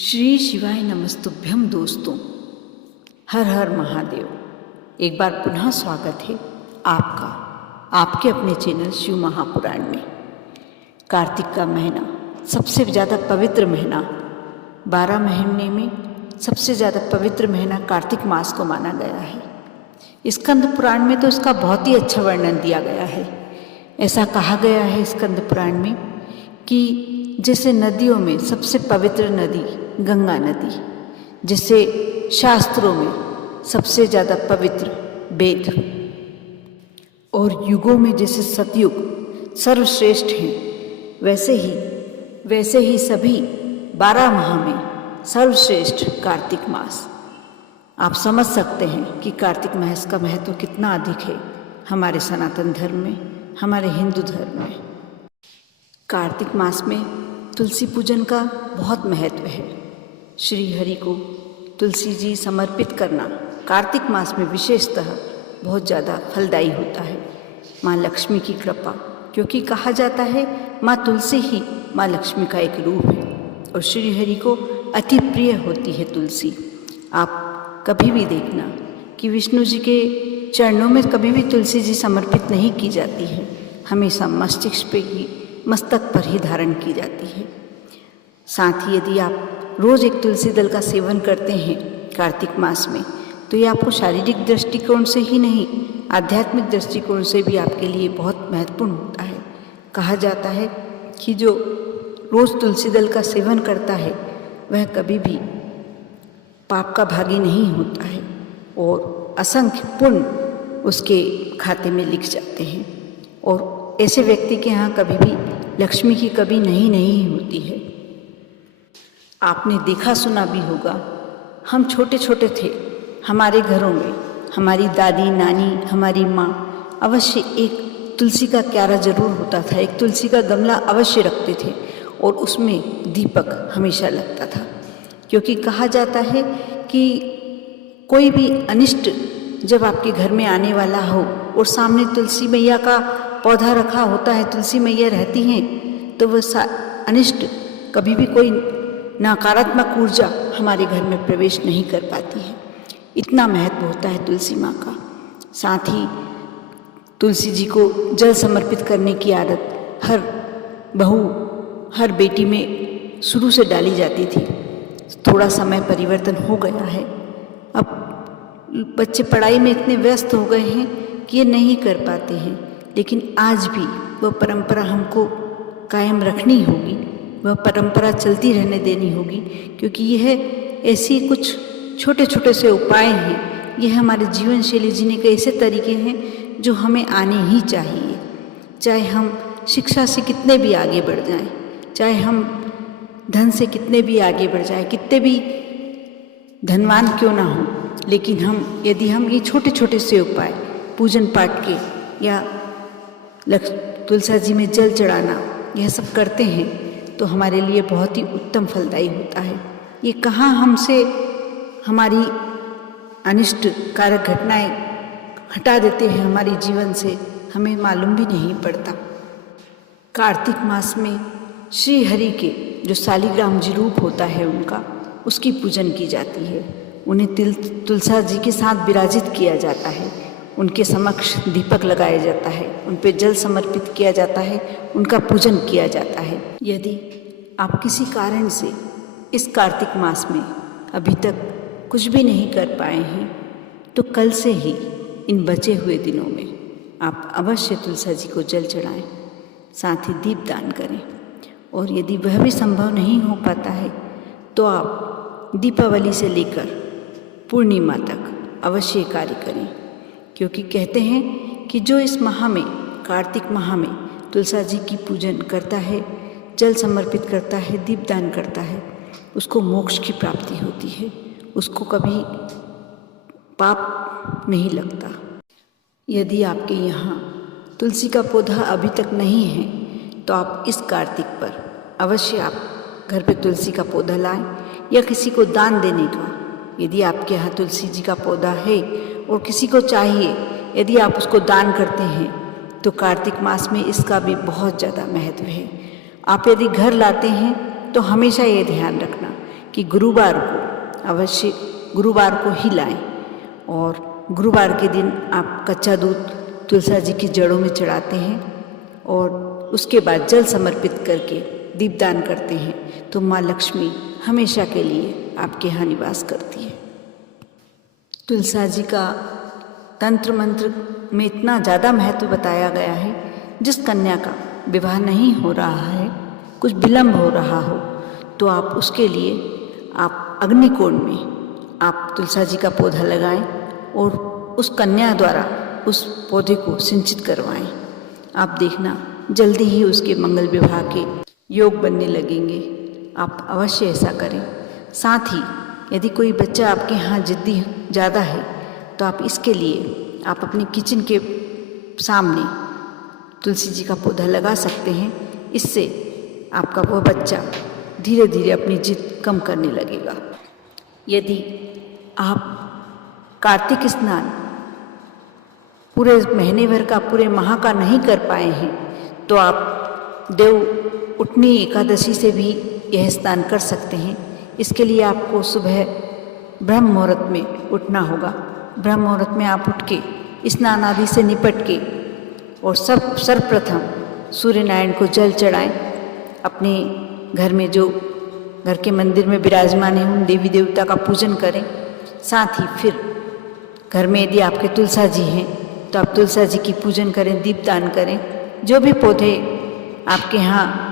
श्री शिवाय नमस्तुभ्यम दोस्तों, हर हर महादेव। एक बार पुनः स्वागत है आपका आपके अपने चैनल शिव महापुराण में। कार्तिक का महीना सबसे ज़्यादा पवित्र महीना, 12 महीने में सबसे ज़्यादा पवित्र महीना कार्तिक मास को माना गया है। स्कंद पुराण में तो इसका बहुत ही अच्छा वर्णन दिया गया है। ऐसा कहा गया है स्कंद पुराण में कि जैसे नदियों में सबसे पवित्र नदी गंगा नदी, जैसे शास्त्रों में सबसे ज़्यादा पवित्र वेद, और युगों में जैसे सतयुग सर्वश्रेष्ठ हैं, वैसे ही सभी 12 माह में सर्वश्रेष्ठ कार्तिक मास। आप समझ सकते हैं कि कार्तिक मास का महत्व कितना अधिक है हमारे सनातन धर्म में, हमारे हिंदू धर्म में। कार्तिक मास में तुलसी पूजन का बहुत महत्व है। श्री हरि को तुलसी जी समर्पित करना कार्तिक मास में विशेषतः बहुत ज़्यादा फलदायी होता है। माँ लक्ष्मी की कृपा, क्योंकि कहा जाता है माँ तुलसी ही माँ लक्ष्मी का एक रूप है और श्री हरि को अति प्रिय होती है तुलसी। आप कभी भी देखना कि विष्णु जी के चरणों में कभी भी तुलसी जी समर्पित नहीं की जाती है, हमेशा मस्तिष्क पे ही, मस्तक पर ही धारण की जाती है। साथ ही यदि आप रोज़ एक तुलसी दल का सेवन करते हैं कार्तिक मास में, तो ये आपको शारीरिक दृष्टिकोण से ही नहीं, आध्यात्मिक दृष्टिकोण से भी आपके लिए बहुत महत्वपूर्ण होता है। कहा जाता है कि जो रोज़ तुलसी दल का सेवन करता है वह कभी भी पाप का भागी नहीं होता है और असंख्य पुण्य उसके खाते में लिख जाते हैं। और ऐसे व्यक्ति के यहाँ कभी भी लक्ष्मी की कभी नहीं होती है। आपने देखा सुना भी होगा, हम छोटे छोटे थे, हमारे घरों में हमारी दादी नानी, हमारी माँ अवश्य एक तुलसी का क्यारा जरूर होता था, एक तुलसी का गमला अवश्य रखते थे और उसमें दीपक हमेशा लगता था। क्योंकि कहा जाता है कि कोई भी अनिष्ट जब आपके घर में आने वाला हो और सामने तुलसी मैया का पौधा रखा होता है, तुलसी मैया रहती हैं, तो वह अनिष्ट कभी भी कोई नकारात्मक ऊर्जा हमारे घर में प्रवेश नहीं कर पाती है। इतना महत्व होता है तुलसी माँ का। साथ ही तुलसी जी को जल समर्पित करने की आदत हर बहू, हर बेटी में शुरू से डाली जाती थी। थोड़ा समय परिवर्तन हो गया है, अब बच्चे पढ़ाई में इतने व्यस्त हो गए हैं कि ये नहीं कर पाते हैं, लेकिन आज भी वह परंपरा हमको कायम रखनी होगी, वह परंपरा चलती रहने देनी होगी। क्योंकि यह ऐसी कुछ छोटे छोटे से उपाय हैं, यह हमारे जीवन शैली जीने के ऐसे तरीके हैं जो हमें आने ही चाहिए। चाहे हम शिक्षा से कितने भी आगे बढ़ जाएं, चाहे हम धन से कितने भी आगे बढ़ जाएं, कितने भी धनवान क्यों ना हो, लेकिन यदि हम ये छोटे छोटे से उपाय पूजन पाठ के या तुलसी जी में जल चढ़ाना यह सब करते हैं तो हमारे लिए बहुत ही उत्तम फलदायी होता है। ये कहाँ हमसे हमारी अनिष्ट कारक घटनाएं हटा देते हैं हमारे जीवन से, हमें मालूम भी नहीं पड़ता। कार्तिक मास में श्री हरि के जो शालिग्राम जी रूप होता है उनका, उसकी पूजन की जाती है। उन्हें तुलसी जी के साथ विराजित किया जाता है, उनके समक्ष दीपक लगाया जाता है, उन पे जल समर्पित किया जाता है, उनका पूजन किया जाता है। यदि आप किसी कारण से इस कार्तिक मास में अभी तक कुछ भी नहीं कर पाए हैं, तो कल से ही इन बचे हुए दिनों में आप अवश्य तुलसी जी को जल चढ़ाएं, साथ ही दीपदान करें। और यदि वह भी संभव नहीं हो पाता है तो आप दीपावली से लेकर पूर्णिमा तक अवश्य कार्य करें। क्योंकि कहते हैं कि जो इस माह में, कार्तिक माह में तुलसी जी की पूजन करता है, जल समर्पित करता है, दीपदान करता है, उसको मोक्ष की प्राप्ति होती है, उसको कभी पाप नहीं लगता। यदि आपके यहाँ तुलसी का पौधा अभी तक नहीं है तो आप इस कार्तिक पर अवश्य आप घर पे तुलसी का पौधा लाएं या किसी को दान देने का। यदि आपके यहाँ तुलसी जी का पौधा है और किसी को चाहिए, यदि आप उसको दान करते हैं तो कार्तिक मास में इसका भी बहुत ज़्यादा महत्व है। आप यदि घर लाते हैं तो हमेशा ये ध्यान रखना कि गुरुवार को अवश्य गुरुवार को ही लाएं और गुरुवार के दिन आप कच्चा दूध तुलसा जी की जड़ों में चढ़ाते हैं और उसके बाद जल समर्पित करके दीपदान करते हैं तो माँ लक्ष्मी हमेशा के लिए आपके यहाँ निवास करती है। तुलसा जी का तंत्र मंत्र में इतना ज़्यादा महत्व बताया गया है, जिस कन्या का विवाह नहीं हो रहा है, कुछ विलम्ब हो रहा हो, तो आप उसके लिए आप अग्निकोण में आप तुलसा जी का पौधा लगाएं और उस कन्या द्वारा उस पौधे को सिंचित करवाएं। आप देखना जल्दी ही उसके मंगल विवाह के योग बनने लगेंगे। आप अवश्य ऐसा करें। साथ ही यदि कोई बच्चा आपके यहाँ जिद्दी ज़्यादा है तो आप इसके लिए आप अपने किचन के सामने तुलसी जी का पौधा लगा सकते हैं। इससे आपका वह बच्चा धीरे धीरे अपनी जिद कम करने लगेगा। यदि आप कार्तिक स्नान पूरे महीने भर का, पूरे माह का नहीं कर पाए हैं तो आप देव उठनी एकादशी से भी यह स्नान कर सकते हैं। इसके लिए आपको सुबह ब्रह्म मुहूर्त में उठना होगा। ब्रह्म मुहूर्त में आप उठ के स्नान आदि से निपट के और सर्वप्रथम सूर्य नारायण को जल चढ़ाएं। अपने घर में जो घर के मंदिर में विराजमान हैं उन देवी देवता का पूजन करें। साथ ही फिर घर में यदि आपके तुलसा जी हैं तो आप तुलसा जी की पूजन करें, दीपदान करें। जो भी पौधे आपके यहाँ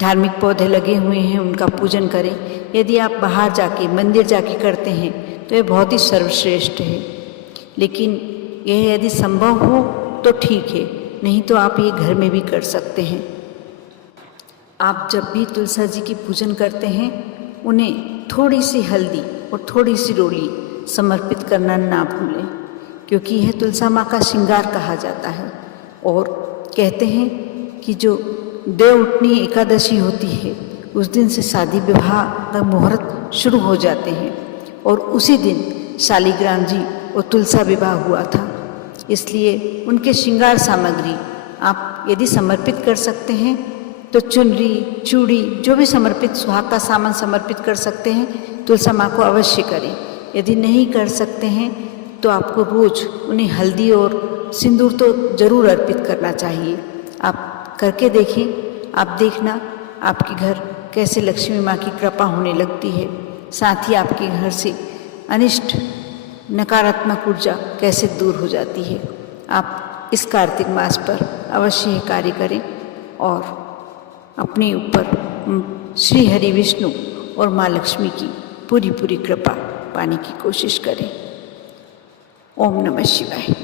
धार्मिक पौधे लगे हुए हैं उनका पूजन करें। यदि आप बाहर जाके मंदिर जाके करते हैं तो ये बहुत ही सर्वश्रेष्ठ है, लेकिन यह यदि संभव हो तो ठीक है, नहीं तो आप ये घर में भी कर सकते हैं। आप जब भी तुलसा जी की पूजन करते हैं उन्हें थोड़ी सी हल्दी और थोड़ी सी रोली समर्पित करना ना भूलें, क्योंकि यह तुलसा माँ का श्रृंगार कहा जाता है। और कहते हैं कि जो देव उठनी एकादशी होती है उस दिन से शादी विवाह का मुहूर्त शुरू हो जाते हैं और उसी दिन शालिग्राम जी और तुलसा विवाह हुआ था। इसलिए उनके श्रृंगार सामग्री आप यदि समर्पित कर सकते हैं तो चुनरी, चूड़ी, जो भी समर्पित सुहाग का सामान समर्पित कर सकते हैं तुलसा माँ को अवश्य करें। यदि नहीं कर सकते हैं तो आपको रोज़ उन्हें हल्दी और सिंदूर तो ज़रूर अर्पित करना चाहिए। आप करके देखें, आप देखना आपके घर कैसे लक्ष्मी माँ की कृपा होने लगती है। साथ ही आपके घर से अनिष्ट नकारात्मक ऊर्जा कैसे दूर हो जाती है। आप इस कार्तिक मास पर अवश्य ये कार्य करें और अपने ऊपर श्री हरि विष्णु और माँ लक्ष्मी की पूरी कृपा पाने की कोशिश करें। ओम नमः शिवाय।